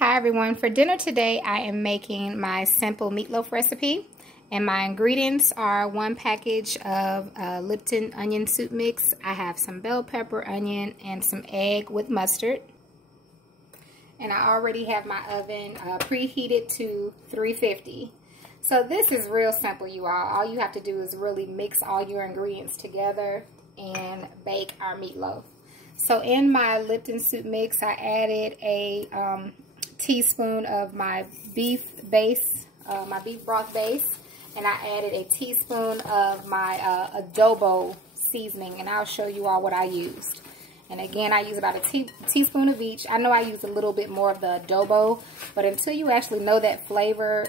Hi everyone, for dinner today I am making my simple meatloaf recipe, and my ingredients are 1 package of Lipton onion soup mix. I have some bell pepper, onion, and some egg with mustard. And I already have my oven preheated to 350. So this is real simple, you all. All you have to do is really mix all your ingredients together and bake our meatloaf. So in my Lipton soup mix, I added a teaspoon of my beef base, my beef broth base, and I added a teaspoon of my adobo seasoning, and I'll show you all what I used. And again, I use about a teaspoon of each. I know I use a little bit more of the adobo, but until you actually know that flavor,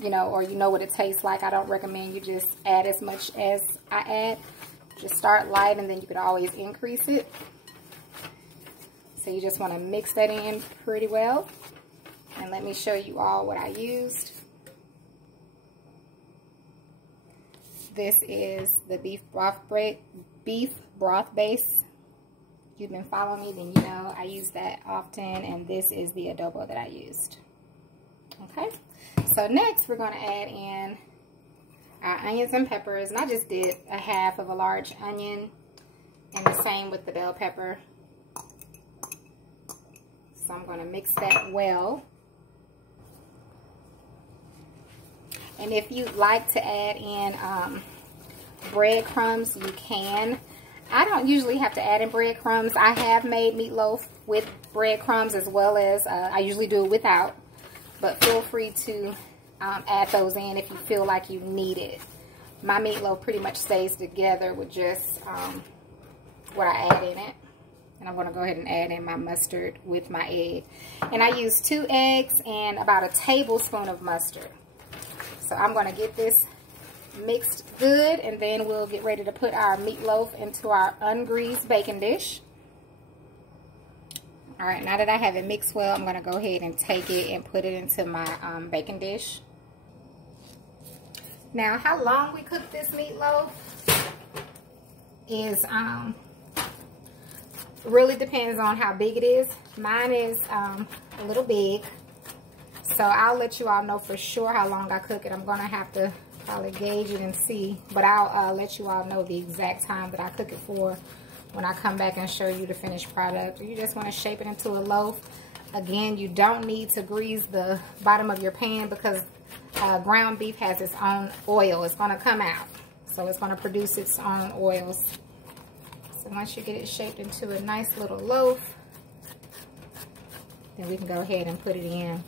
you know, or you know what it tastes like, I don't recommend you just add as much as I add. Just start light, and then you could always increase it. So you just want to mix that in pretty well. And let me show you all what I used. This is the beef broth base. If you've been following me, then you know I use that often. And this is the adobo that I used. Okay. So next we're going to add in our onions and peppers. And I just did a half of a large onion. And the same with the bell pepper. So I'm going to mix that well. And if you'd like to add in breadcrumbs, you can. I don't usually have to add in breadcrumbs. I have made meatloaf with breadcrumbs as well as I usually do it without. But feel free to add those in if you feel like you need it. My meatloaf pretty much stays together with just what I add in it. And I'm going to go ahead and add in my mustard with my egg. And I use 2 eggs and about a tablespoon of mustard. So I'm going to get this mixed good, and then we'll get ready to put our meatloaf into our ungreased baking dish. Alright, now that I have it mixed well, I'm going to go ahead and take it and put it into my baking dish. Now, how long we cook this meatloaf is really depends on how big it is. Mine is a little big, so I'll let you all know for sure how long I cook it. I'm gonna have to probably gauge it and see, but I'll let you all know the exact time that I cook it for when I come back and show you the finished product. You just want to shape it into a loaf. Again, you don't need to grease the bottom of your pan because ground beef has its own oil. It's going to come out, so it's going to produce its own oils. So once you get it shaped into a nice little loaf, then we can go ahead and put it in.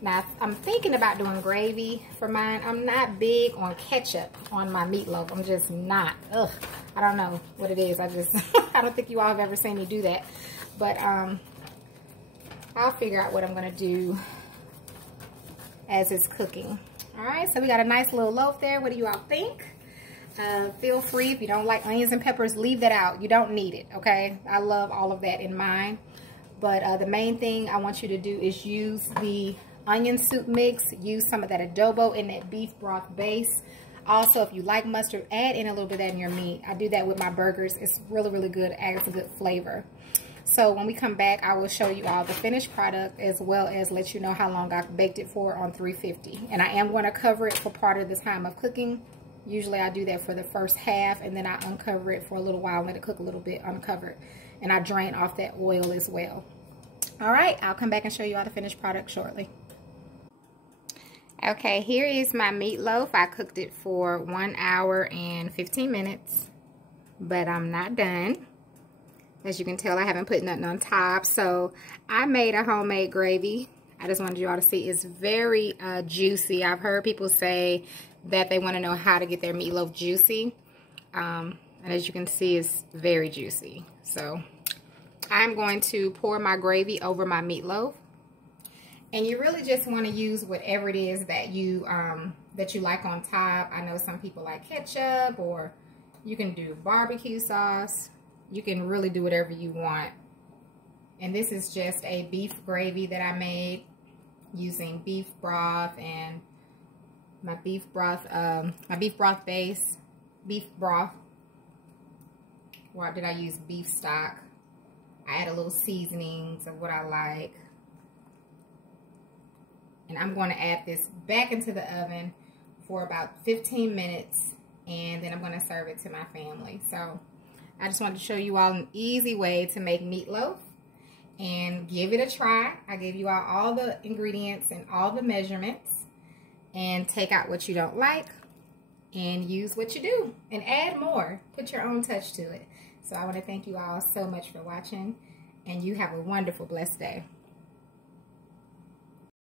Now, I'm thinking about doing gravy for mine. I'm not big on ketchup on my meatloaf. I'm just not. Ugh, I don't know what it is. I don't think you all have ever seen me do that. But I'll figure out what I'm going to do as it's cooking. All right, so we got a nice little loaf there. What do you all think? Feel free, if you don't like onions and peppers, leave that out. You don't need it, okay? I love all of that in mine. But the main thing I want you to do is use the onion soup mix. Use some of that adobo in that beef broth base. Also, if you like mustard, add in a little bit of that in your meat. I do that with my burgers. It's really, really good. It adds a good flavor. So when we come back, I will show you all the finished product as well as let you know how long I baked it for on 350. And I am going to cover it for part of the time of cooking. Usually I do that for the first half, and then I uncover it for a little while, let it cook a little bit uncovered. And I drain off that oil as well. All right, I'll come back and show you all the finished product shortly. Okay, here is my meatloaf. I cooked it for 1 hour and 15 minutes, but I'm not done. As you can tell, I haven't put nothing on top. So I made a homemade gravy. I just wanted you all to see it's very juicy. I've heard people say that they want to know how to get their meatloaf juicy. And as you can see, it's very juicy. So I'm going to pour my gravy over my meatloaf. And you really just want to use whatever it is that you like on top. I know some people like ketchup, or you can do barbecue sauce. You can really do whatever you want. And this is just a beef gravy that I made using beef broth and my beef broth base, beef broth. Or did I use beef stock? I add a little seasonings of what I like. And I'm going to add this back into the oven for about 15 minutes, and then I'm going to serve it to my family. So I just wanted to show you all an easy way to make meatloaf and give it a try. I gave you all the ingredients and all the measurements, and take out what you don't like and use what you do and add more. Put your own touch to it. So I want to thank you all so much for watching, and you have a wonderful, blessed day.